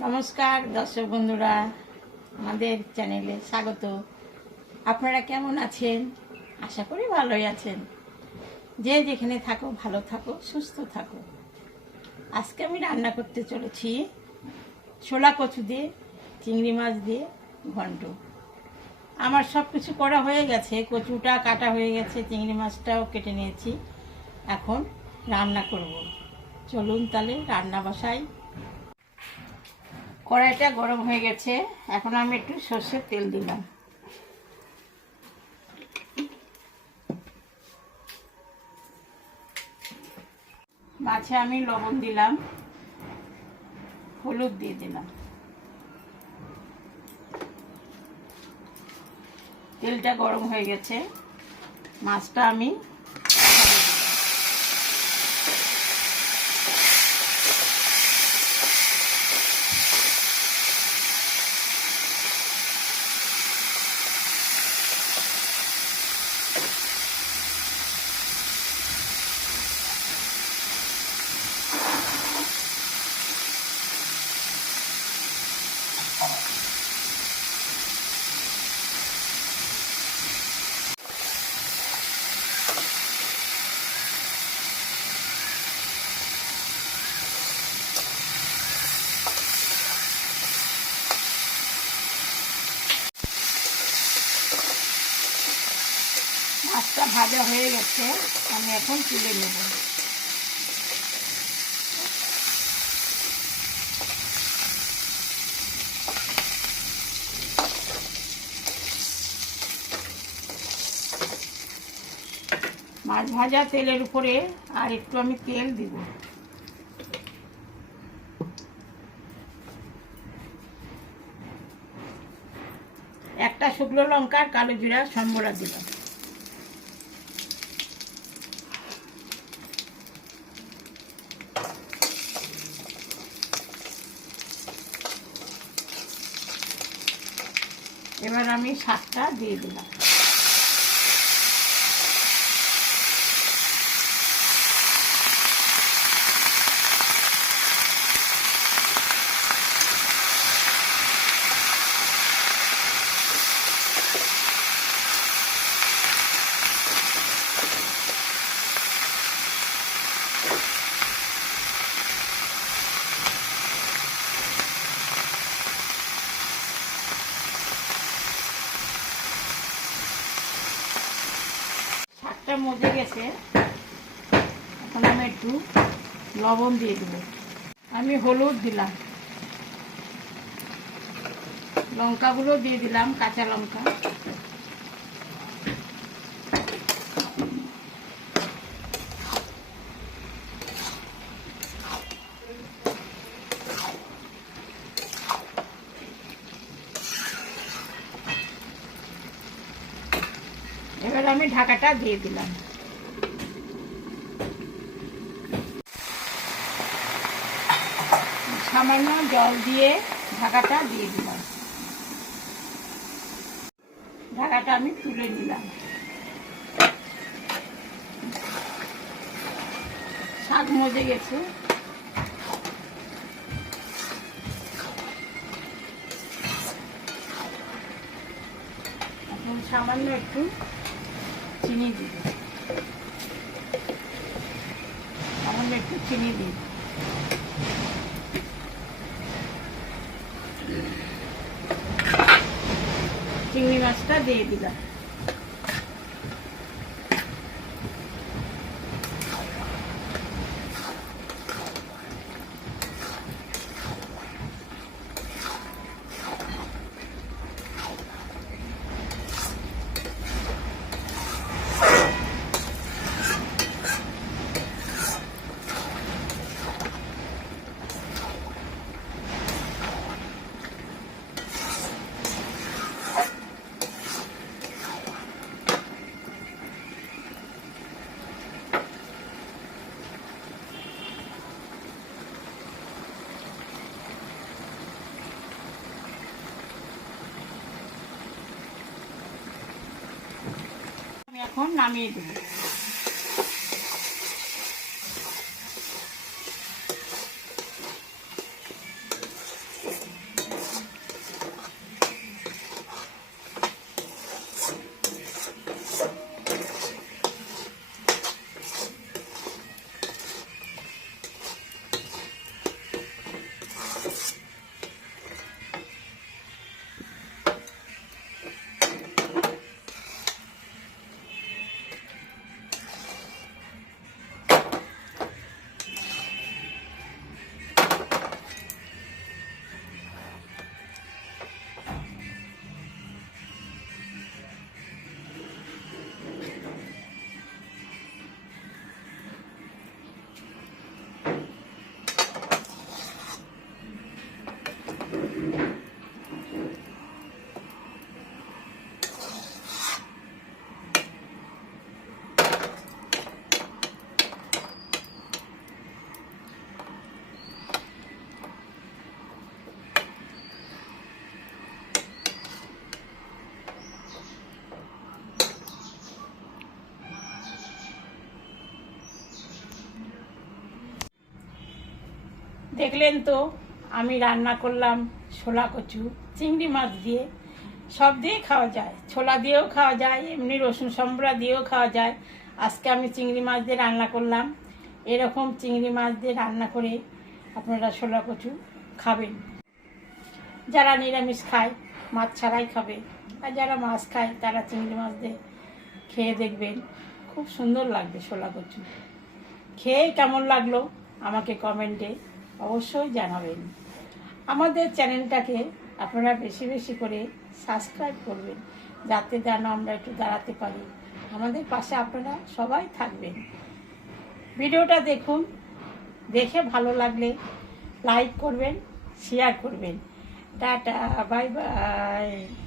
নমস্কার, দর্শক বন্ধুরা, আমাদের চ্যানেলে স্বাগত। আপনারা কেমন আছেন? আশা করি ভালোই আছেন। যে যেখানে থাকো, ভালো থাকো, সুস্থ থাকো। আজকে আমি রান্না করতে চলেছি ছোলা কচু দিয়ে, চিংড়ি মাছ দিয়ে ঘন্ট। আমার সব কিছু করা হয়ে গেছে, কচুটা কাটা হয়ে গেছে, চিংড়ি মাছটাও কেটে নিয়েছি। এখন রান্না করব। চলুন তাহলে রান্না বসাই। কড়াইটা গরম হয়ে গেছে। এখন আমি একটু সর্ষের তেল দিলাম। মাছে আমি লবণ দিলাম। হলুদ দিয়ে দিলাম। তেলটা গরম হয়ে গেছে। মাছটা আমি মাছটা ভাজা হয়ে গেছে, আমি এখন তুলে নেব। মাছ ভাজা তেলের উপরে আর একটু আমি তেল দিব। একটা শুকনো লঙ্কা কালো জিরা সম্বরা দিলাম। এবার আমি শাকটা দিয়ে দিলাম। শাকটা মজে গেছে। এখন আমি একটু লবণ দিয়ে দেব। আমি হলুদ দিলাম। লঙ্কাগুলো দিয়ে দিলাম, কাঁচা লঙ্কা। এবার আমি ঢাকাটা দিয়ে দিলাম। সামান্য জল দিয়ে ঢাকাটা দিয়ে দিলাম। ঢাকাটা আমি তুলে নিলাম। শাক মজে গেছে। এখন সামান্য একটু চিনি দিব সামান্য একটু চিনি দিই। চিংড়ি মাছটা দিয়ে দিলাম। এখন নামিয়ে দেবো। দেখলেন তো, আমি রান্না করলাম ছোলা কচু, চিংড়ি মাছ দিয়ে। সব দিয়ে খাওয়া যায়। ছোলা দিয়েও খাওয়া যায়, এমনি রসুন সম্বরা দিয়েও খাওয়া যায়। আজকে আমি চিংড়ি মাছ দিয়ে রান্না করলাম। এরকম চিংড়ি মাছ দিয়ে রান্না করে আপনারা ছোলা কচু খাবেন। যারা নিরামিষ খায়, মাছ ছাড়াই খাবে। আর যারা মাছ খায়, তারা চিংড়ি মাছ দিয়ে খেয়ে দেখবেন, খুব সুন্দর লাগবে ছোলা কচু। খেয়ে কেমন লাগল আমাকে কমেন্টে অবশ্যই জানাবেন। আমাদের চ্যানেলটাকে আপনারা বেশি বেশি করে সাবস্ক্রাইব করবেন, যাতে যেন আমরা একটু দাঁড়াতে পারি। আমাদের পাশে আপনারা সবাই থাকবেন। ভিডিওটা দেখুন, দেখে ভালো লাগলে লাইক করবেন শেয়ার করবেন। Tata bye bye